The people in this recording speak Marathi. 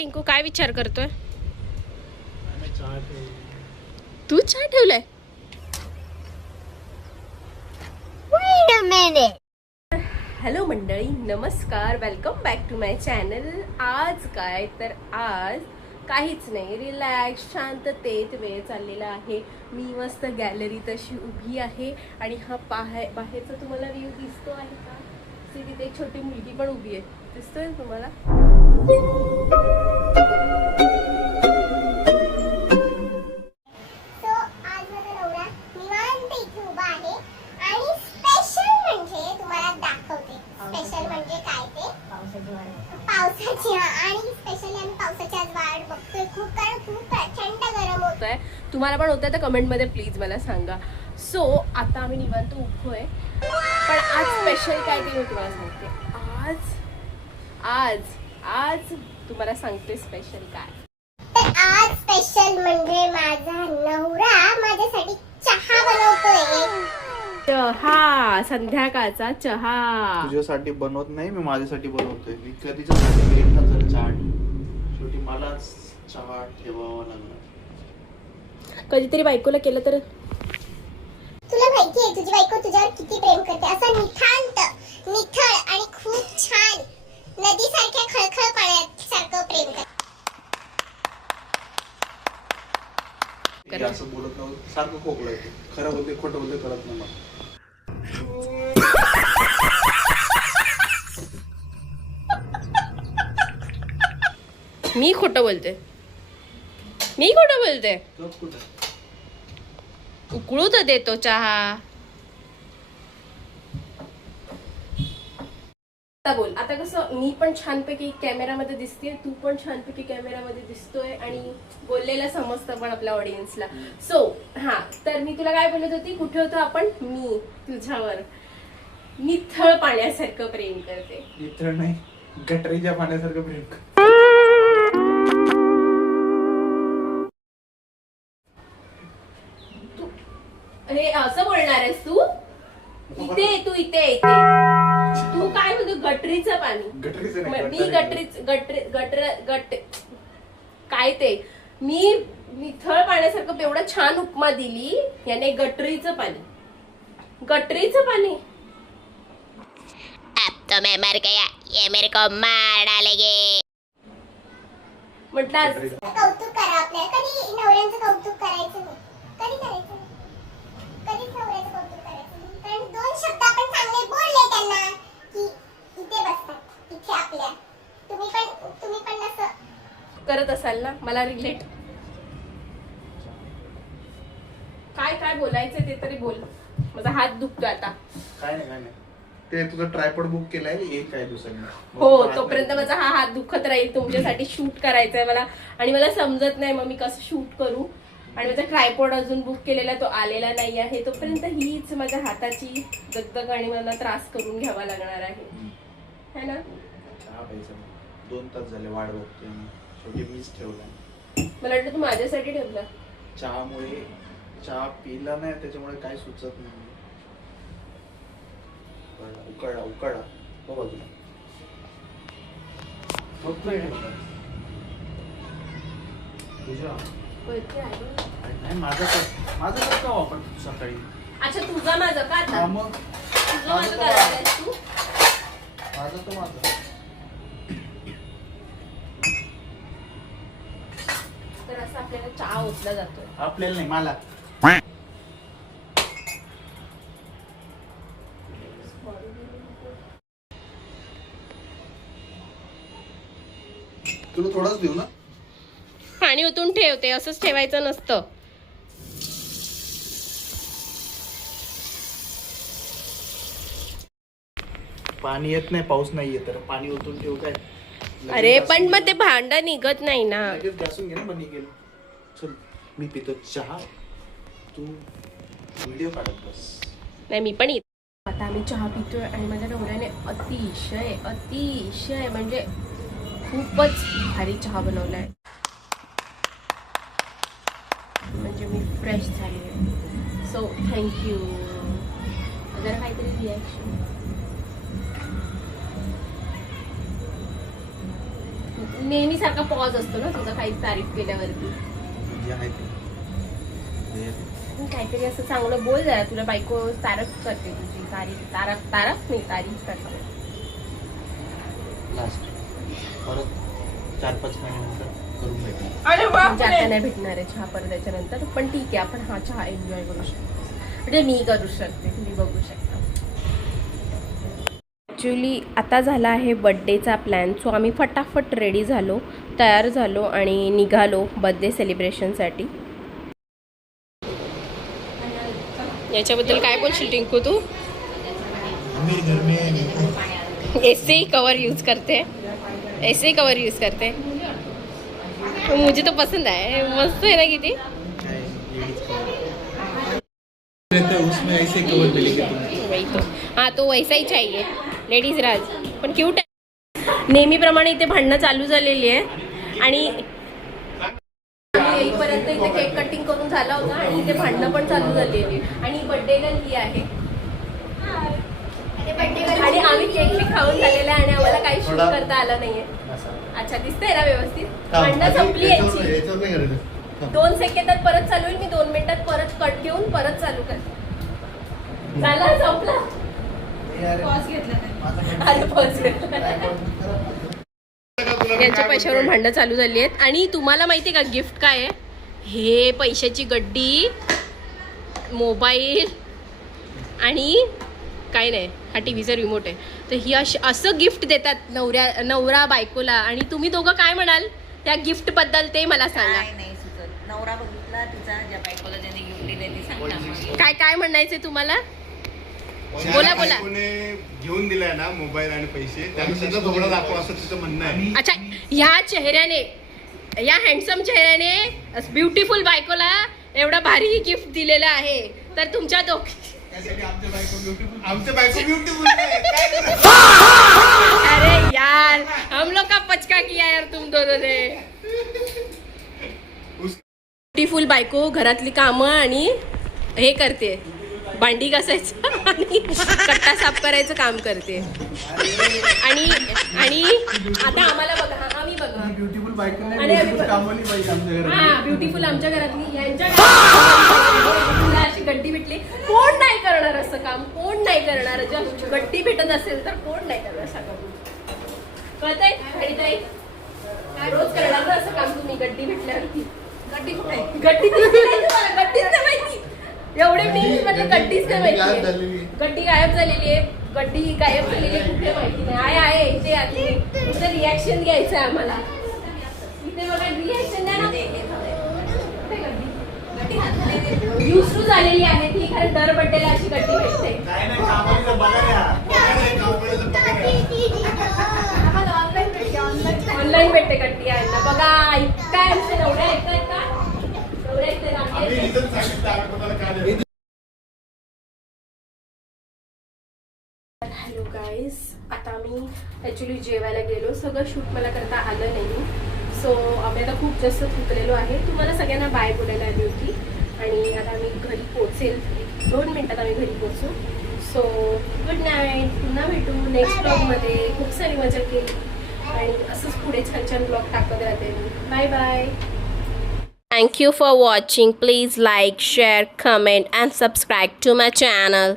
टिंकू, काय विचार करतोय? तू चहा ठेवलाय? हॅलो मंडळी, नमस्कार, welcome back to my channel. आज काय तर आज काहीच नाही, रिलॅक्स शांततेत वेळ चाललेला आहे. मी मस्त गॅलरीत अशी उभी आहे आणि हा बाहेरचा तुम्हाला व्ह्यू दिसतो आहे का? तिथे एक छोटी मुलगी पण उभी आहे, दिसतोय तुम्हाला? तुम्हाला पण होतंय तर कमेंटमध्ये प्लीज मला सांगा. सो आता आम्ही निवांत उभोय, पण आज स्पेशल काय ते मी तुम्हाला सांगते. आज तुम्हाला सांगते स्पेशल काय. तर आज स्पेशल म्हणजे माझा नवरा माझ्यासाठी चहा बनवतोय. चहा, संध्याकाळचा चहा. तुझ्यासाठी बनवत नाही, मी माझ्यासाठी बनवतोय. मी कधीच चहा, शेवटी मलाच चहा ठेवावा लागला. कधीतरी बायकोला केलं तर. तुला माहिती आहे तुझी बायको तुझ्यावर किती प्रेम करते. असं निथळ आणि खूप छान नदीसारख्या खळखळ पाण्यासारखं प्रेम करते. असं बोलत नव्हतं, सारखं खोकला येते. खरं बोलते खोटं बोलते कळत नाही मला. मी खोटं बोलते? उकळू तर देतो चहा. आता बोल. आता कसं मी पण छानपैकी कॅमेरामध्ये दिसते, तू पण छानपैकी कॅमेरामध्ये दिसतोय आणि बोललेलं समजतं पण आपल्या ऑडियन्सला. सो हा, तर मी तुला काय बोलत होती, कुठे होतो आपण? मी तुझ्यावर निथळ पाण्यासारखं प्रेम करते. निथळ नाही, गटरीच्या पाण्यासारखं प्रेम करते. हे असं बोलणार आहेस तू? इथे तू काय म्हणतो? गटरीचं पाणी. काय ते मी निथळ पाण्यासारखं एवढं छान उपमा दिली याने. गटरीचं पाणी अब तो मैं मर गया, ये मेरे को मार डालेंगे. म्हटलं. कौतुक करा आपल्याला. कधी नवऱ्यांचं कौतुक करायचं नाही. कधी करायचं नाही. कधीच नवऱ्याचं कौतुक करायचं नाही. कारण दोन शब्द आपण चांगले बोलले त्यांना की इथे बसतात, इथे आपल्या. तुम्ही पण असं करत असाल ना मला रिलेट. काय बोलायचं ते तरी बोल. माझा हात दुखतो आता. काय नाही ते तुझं ट्रायपॉड बुक केलाय एक काय दिवसांनी. हो, तोपर्यंत माझा हा हात दुखत राहील. तुमच्यासाठी शूट करायचंय मला आणि मला समजत नाही मग मी कसं शूट करू. आणि माझा ट्रायपॉड अजून बुक केलेला तो आलेला नाही आहे. तोपर्यंत हीच माझ्या हाताची दगदग आणि मला त्रास करून घ्यावा लागणार आहे ना. चहा प्यायचा 2 तास झाले वाट बघतोय मी. शेवटी मीच ठेवलाय. मला वाटतं तू माझ्यासाठी ठेवला. चहामुळे चहा पिला नाही त्याच्यामुळे काय सुचत नाही. उकळा हो बाजूला. तुझ्या नाही माझं का वापर सकाळी. अच्छा, तुझा माझं का आता? मग तुझं माझं करायलास तू? माझं तर माझं. तर असं आपल्याला चहा ओतला जातोय. आपल्याला नाही, मला. तुला थोडाच देऊ ना. पाणी ओतून ठेवते, असंच ठेवायचं नसतं. पाणी येत नाही, पाऊस नाही येत, तर पाणी ओतून ठेव काय. अरे पण मग ते भांडं निघत नाही ना. लगेच घासून घे ना. बनी गेलं. चल मी पितो चहा, तू व्हिडिओ काढत बस. नाही, मी पण आता आम्ही चहा पितोय आणि माझ्या नवऱ्याने अतिशय म्हणजे खूपच भारी चहा बनवलाय. म्हणजे मी फ्रेश झाली आहे. So thank you. जरा काहीतरी रिॲक्शन. नेहमीसारखा पॉज असतो ना तुझा काही तारीफ केल्यावरती. जे आहे ते. काहीतरी असं चांगलं बोल जरा, तुला बायको तारफ करते तुझी. तारफ नाही, तारीफ करते. लास्ट परत 4-5 महिन्यानंतर करून भेटेल. म्हणजे आता नाही भेटणार आहे चहा परत त्याच्यानंतर, पण ठीक आहे आपण हा चहा एन्जॉय करू शकतो. म्हणजे मी करू शकते, तुम्ही बघू शकता. ॲक्च्युली आता झाला आहे बड्डेचा प्लॅन. सो आम्ही फटाफट रेडी झालो, तयार झालो आणि निघालो बड्डे सेलिब्रेशनसाठी. याच्याबद्दल काय बोलशील टिंकू तू? एसी कवर यूज करते, एसी कवर यूज करते. मुझे तो पसंद है, मस्त है ना किती. उसमें ऐसे कवर मिलेंगे तुम्हें. वही तो, हाँ तो वैसा ही चाहिए. लेडीज राज पण क्यूट आहे. नेहमीप्रमाणे इथे भांडणं चालू झालेली आहे आणि येईपर्यंत इथे केक कटिंग करून झाला होता आणि इथे भांडणं पण चालू झालेली. आणि बर्थडे गर्ल ही आहे आणि आम्ही केक बी खाऊन झालेला आहे आणि आम्हाला काही शूट करता आलं नाहीये. अच्छा दिसतंय ना व्यवस्थित. भांडणं संपली यांची. 2 सेकंदात परत चालू होईल. मी 2 मिनिटात परत कट घेऊन परत चालू करते. झाला संपला. पॉज घेतला. अरे पॉज घेतला. यांच्या पैशावरून भांडणं चालू झाली आहेत. आणि तुम्हाला माहिती आहे का गिफ्ट काय आहे? हे पैशाची गड्डी, मोबाईल आणि काय नाही, हा टीव्हीचा रिमोट आहे. तर ही असं गिफ्ट देतात नवरा बायकोला. आणि तुम्ही दोघं काय म्हणाल त्या गिफ्ट बद्दल ते मला सांगा. नाही सुचत. नवरा बघितला तिचा, ज्या बायकोला ज्याने गिफ्ट दिले ती सांगा. काय म्हणायचंय तुम्हाला? बोला. घेऊन दिलाय ना मोबाईल आणि पैसे, त्यानुसार थोडं दाखव असं तिचं म्हणणं आहे. अच्छा, ह्या चेहऱ्याने, या हँडसम चेहऱ्याने ब्युटिफुल बायकोला एवढा भारी गिफ्ट दिलेलं आहे. तर तुमच्या आमच्या बायको ब्युटिफुल अरे यार, हम लोग का पचका किया यार तुम दोनों ने. ब्युटिफुल बायको घरातली कामं आणि हे करते, भांडी घासायचं आणि कट्टा साफ करायचं काम करते. आणि आता आम्हाला बघा, आम्ही बघा ब्युटिफुल बायको नाही, आणि ब्युटिफुल कामवाली बाई आमच्या घरात. हा ब्युटिफुल आमच्या घरातली. यांच्या घरात अशी गड्डी भेटली. कोण नाही करणार असं काम? कोण नाही करणार? जर गड्डी भेटत असेल तर कोण नाही करणार असं काम? कळतंय? खरीदाई रोज करणार ना असं काम तुम्ही गड्डी भेटल्यावरती. गड्डी कुठे? गड्डी दिसली नाही तुम्हाला? गड्डीच नाही माहिती. एवढे मीम्स मध्ये गड्डीच नाही माहिती. गड्डी गायब झालेली आहे. गड्डी गायब झालेली आहे कुठे माहिती नाही. आहे इथे आली. तुझं रिॲक्शन घ्यायचं आहे आम्हाला. इथे बघा रिॲक्शन द्या ना. युज झालेली आहे ती. खरं दर बड्डेला अशी गड्डी भेटते. ऑनलाईन भेटते गड्डी आहे ना. बघा काय आमचे नवऱ्या ऐकतायत का? नवऱ्या ऐकतायत. हॅलो गाईज, आता आम्ही ॲक्च्युली जेवायला गेलो. सगळं शूट मला करता आलं नाही. सो आम्ही आता खूप जास्त थकलेलो आहे. तुम्हाला सगळ्यांना बाय बोलायला आली होती. आणि आता आम्ही घरी पोहोचेल. 2 मिनिटात आम्ही घरी पोहोचू. So good night. पुन्हा भेटू नेक्स्ट ब्लॉगमध्ये. खूप सारी मजा केली आणि असंच पुढे छान छान ब्लॉग टाकत राहते. Bye bye. Thank you for watching. Please like, share, comment and subscribe to my channel.